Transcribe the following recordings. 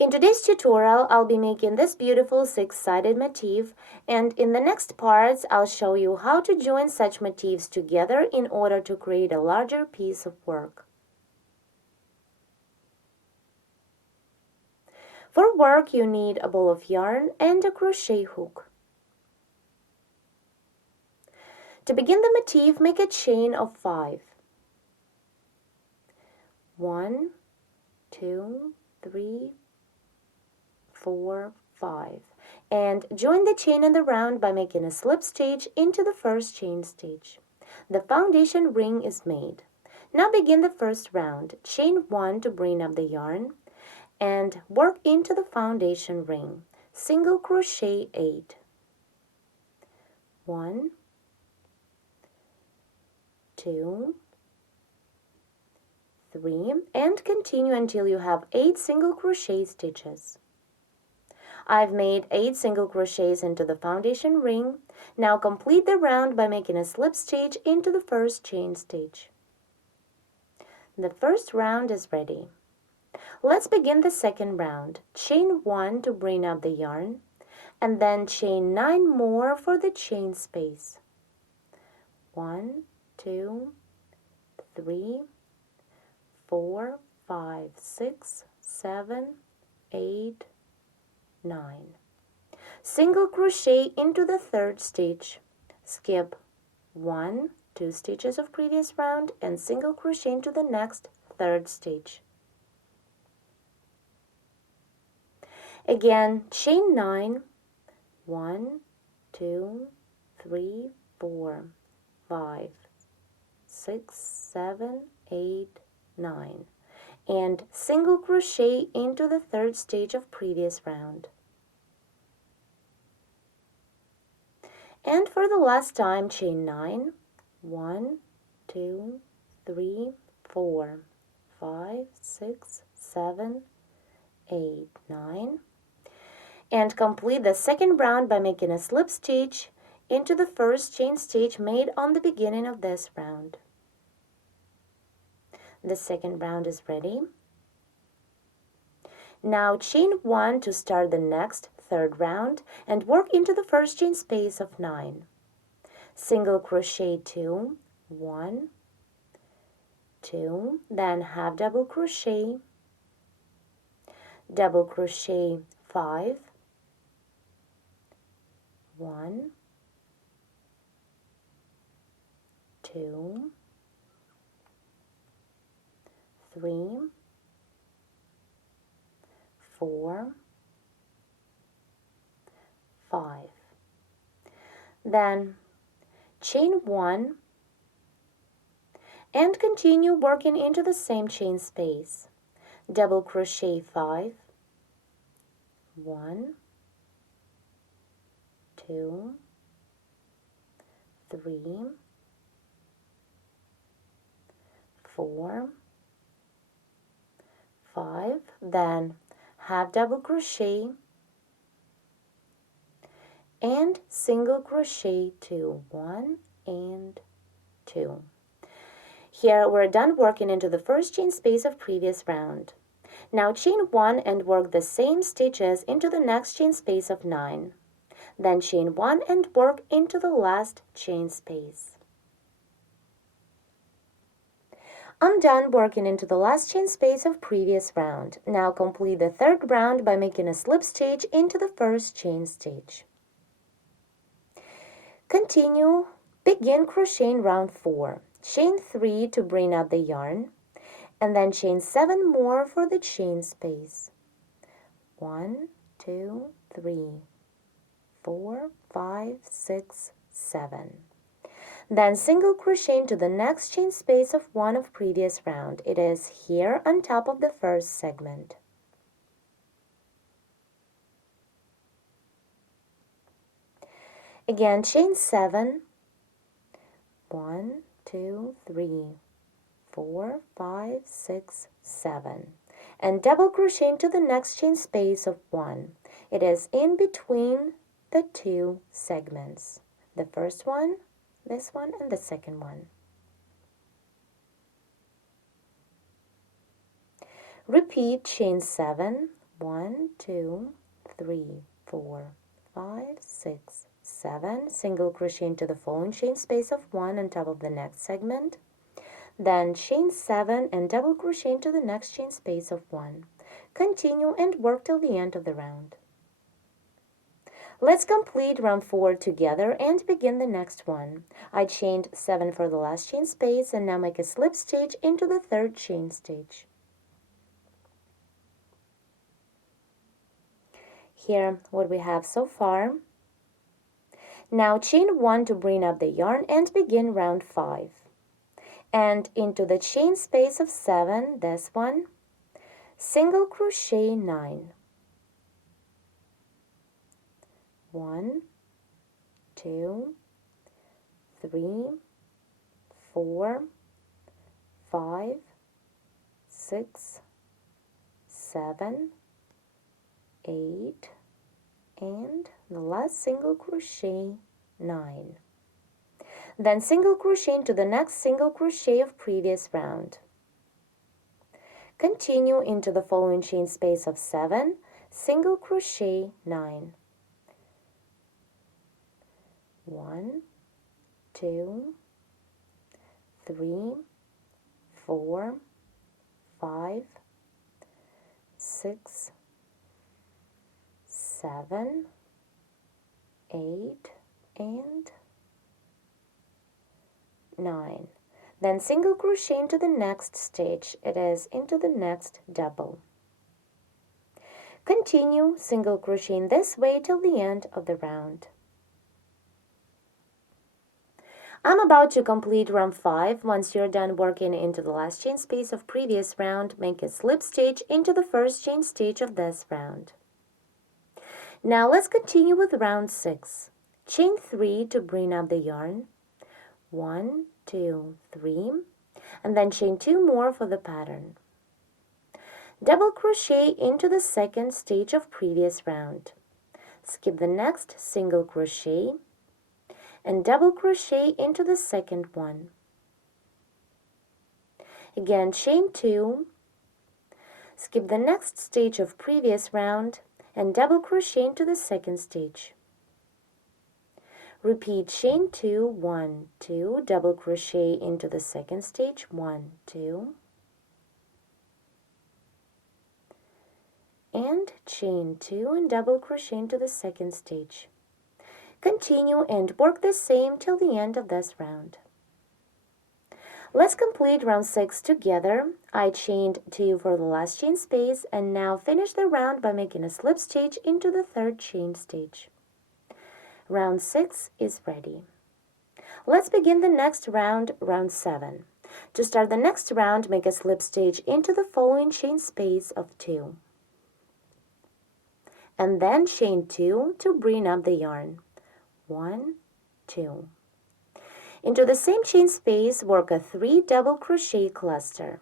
In today's tutorial, I'll be making this beautiful six-sided motif, and in the next parts, I'll show you how to join such motifs together in order to create a larger piece of work. For work, you need a ball of yarn and a crochet hook. To begin the motif, make a chain of 5. 1, 2, 3, 4, 5, and join the chain in the round by making a slip stitch into the first chain stitch. The foundation ring is made. Now begin the first round. Chain 1 to bring up the yarn and work into the foundation ring. Single crochet 8. 1, 2, 3, and continue until you have 8 single crochet stitches. I've made 8 single crochets into the foundation ring. Now complete the round by making a slip stitch into the first chain stitch. The first round is ready. Let's begin the second round. Chain 1 to bring up the yarn, and then chain 9 more for the chain space. 1, 2, 3, 4, 5, 6, 7, 8, 9. Single crochet into the third stitch. Skip 1, 2 stitches of previous round and single crochet into the next third stitch. Again, chain 9. 1, 2, 3, 4, 5, 6, 7, 8, 9. And single crochet into the third stitch of previous round. And for the last time, chain 9. 1, 2, 3, 4, 5, 6, 7, 8, 9. And complete the second round by making a slip stitch into the first chain stitch made on the beginning of this round. The second round is ready. Now chain 1 to start the next third round and work into the first chain space of 9. Single crochet 2, 1, 2, then half double crochet 5, 1, 2, 3, 4, 5. Then chain 1 and continue working into the same chain space. Double crochet 5, 1, 2, 3, 4, 5, then half double crochet and single crochet 2, 1 and 2. Here we're done working into the first chain space of previous round. Now chain 1 and work the same stitches into the next chain space of 9. Then chain 1 and work into the last chain space. I'm done working into the last chain space of previous round. Now complete the third round by making a slip stitch into the first chain stitch. Continue, begin crocheting round 4. Chain 3 to bring up the yarn, and then chain 7 more for the chain space. 1, 2, 3, 4, 5, 6, 7. Then single crochet into the next chain space of 1 of previous round. It is here on top of the first segment. Again, chain 7. 1, 2, 3, 4, 5, 6, 7. And double crochet into the next chain space of 1. It is in between the 2 segments. The first one, this one, and the second one. Repeat chain 7, 1, 2, 3, 4, 5, 6, 7, single crochet into the following chain space of 1 on top of the next segment, then chain 7 and double crochet into the next chain space of 1. Continue and work till the end of the round. Let's complete round 4 together and begin the next one. I chained 7 for the last chain space and now make a slip stitch into the third chain stitch. Here what we have so far. Now chain 1 to bring up the yarn and begin round 5. And into the chain space of 7, this one, single crochet 9. 1, 2, 3, 4, 5, 6, 7, 8, and the last single crochet 9. Then single crochet into the next single crochet of previous round. Continue into the following chain space of 7, single crochet 9. 1, 2, 3, 4, 5, 6, 7, 8, and 9. Then single crochet into the next stitch. It is into the next double. Continue single crocheting this way till the end of the round. I'm about to complete round 5. Once you're done working into the last chain space of previous round, make a slip stitch into the first chain stitch of this round. Now let's continue with round 6. Chain 3 to bring up the yarn. 1, 2, 3, and then chain 2 more for the pattern. Double crochet into the second stitch of previous round. Skip the next single crochet and double crochet into the second one. Again, chain 2, skip the next stitch of previous round and double crochet into the second stitch. Repeat chain 2, 1, 2, double crochet into the second stitch, 1, 2, and chain 2 and double crochet into the second stitch. Continue and work the same till the end of this round. Let's complete round 6 together. I chained 2 for the last chain space and now finish the round by making a slip stitch into the third chain stitch. Round 6 is ready. Let's begin the next round, round 7. To start the next round, make a slip stitch into the following chain space of 2. And then chain 2 to bring up the yarn. 1, 2. Into the same chain space, work a 3 double crochet cluster.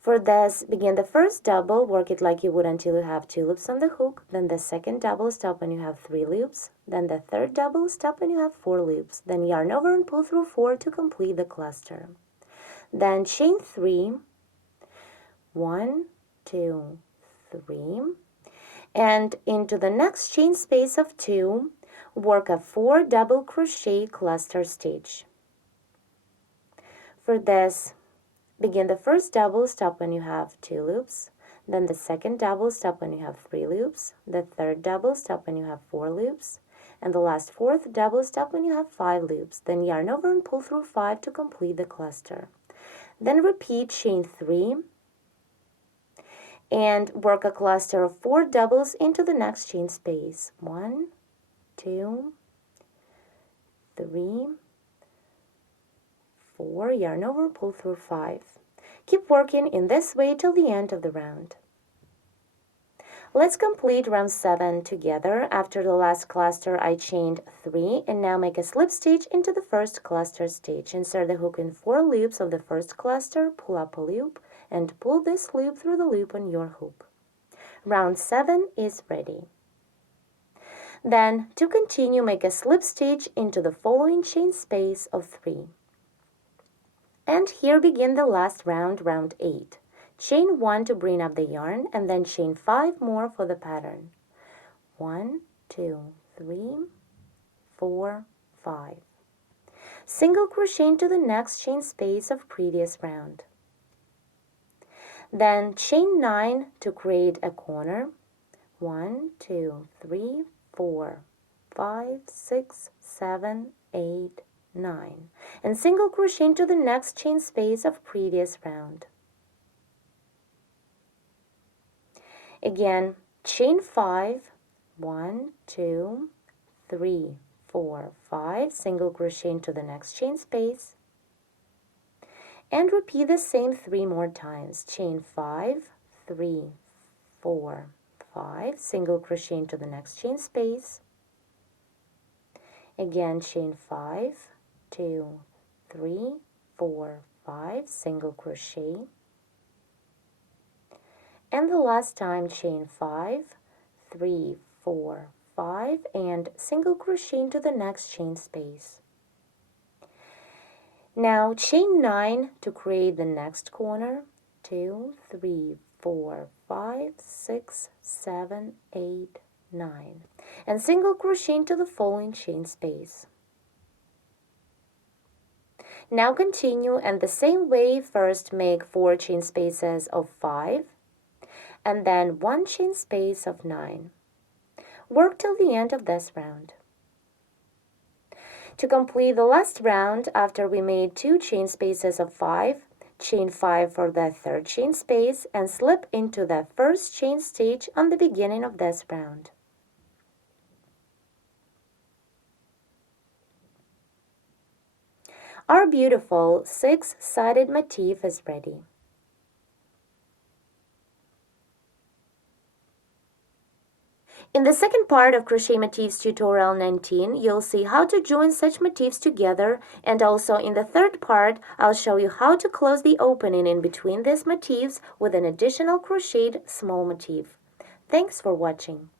For this, begin the first double, work it like you would until you have 2 loops on the hook, then the second double, stop when you have 3 loops, then the third double, stop when you have 4 loops, then yarn over and pull through 4 to complete the cluster. Then chain 3, 1, 2, 3, and into the next chain space of 2, work a 4 double crochet cluster stitch. For this, begin the first double, stop when you have 2 loops, then the second double, stop when you have 3 loops, the third double, stop when you have 4 loops, and the last fourth double, stop when you have 5 loops, then yarn over and pull through 5 to complete the cluster. Then repeat chain 3 and work a cluster of 4 doubles into the next chain space. 1, 2, 3, 4, yarn over, pull through 5. Keep working in this way till the end of the round. Let's complete round 7 together. After the last cluster, I chained 3 and now make a slip stitch into the first cluster stitch. Insert the hook in 4 loops of the first cluster, pull up a loop, and pull this loop through the loop on your hook. Round 7 is ready. Then, to continue, make a slip stitch into the following chain space of 3. And here begin the last round, round 8. Chain 1 to bring up the yarn, and then chain 5 more for the pattern. 1, 2, 3, 4, 5. Single crochet into the next chain space of previous round. Then chain 9 to create a corner. 1, 2, 3, 4, 5, 6, 7, 8, 9. And single crochet into the next chain space of previous round. Again, chain 5, 1, 2, 3, 4, 5, single crochet into the next chain space, and repeat the same 3 more times. Chain 5, 3, 4, 5, single crochet into the next chain space. Again, chain 5, 2, 3, 4, 5, single crochet. And the last time, chain 5, 3, 4, 5, and single crochet into the next chain space. Now chain 9 to create the next corner. 2, 3, 4, 5, 6, 7, 8, 9. And single crochet into the following chain space. Now continue, and the same way, first make 4 chain spaces of 5, and then 1 chain space of 9. Work till the end of this round. To complete the last round, after we made 2 chain spaces of 5, chain 5 for the 3rd chain space and slip into the 1st chain stitch on the beginning of this round. Our beautiful 6-sided motif is ready. In the second part of Crochet Motifs Tutorial 19, you'll see how to join such motifs together, and also in the third part, I'll show you how to close the opening in between these motifs with an additional crocheted small motif. Thanks for watching.